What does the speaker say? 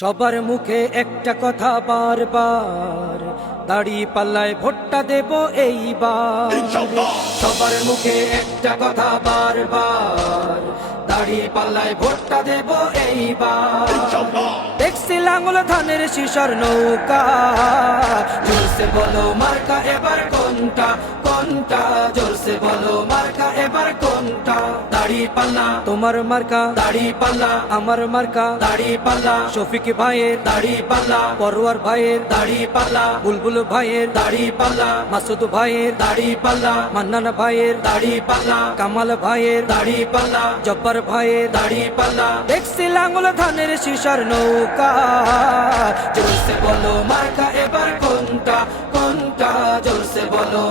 সবার মুখে একটা কথা বারবার, দাড়ি পাল্লায় ভোটটা দেব এইবার। সবার মুখে একটা কথা বারবার, দাড়ি পাল্লায় ভোটটা দেব এইবার। দেখছি লাঙ্গল ধানের শিশর নৌকা, জোরসে বলো মার্কা এবার কোনটা কোনটা, জোরসে বলো মার্কা এবার কোনটা। দাড়ি পাল্লা তোমার মার্কা, দাড়ি পাল্লা আমার মার্কা, দাড়ি পাল্লা শফিক ভাইয়ের দাড়ি পাল্লা, পরোয়ার ভাইয়ের দাড়ি পাল্লা, বুলবুল ভাইয়ের দাড়ি পাল্লা, মাসুদ ভাইয়ের দাড়ি পাল্লা, মান্নান ভাইয়ের দাড়ি পাল্লা, কামাল ভাইয়ের দাড়ি পাল্লা, জব্বার ভাইয়ের দাড়ি পাল্লা। দেখছি লাঙ্গল ধানের শিশার নৌকা, জোরসে বলো মার্কা এবার কোনটা কোনটা, জোরসে বলো।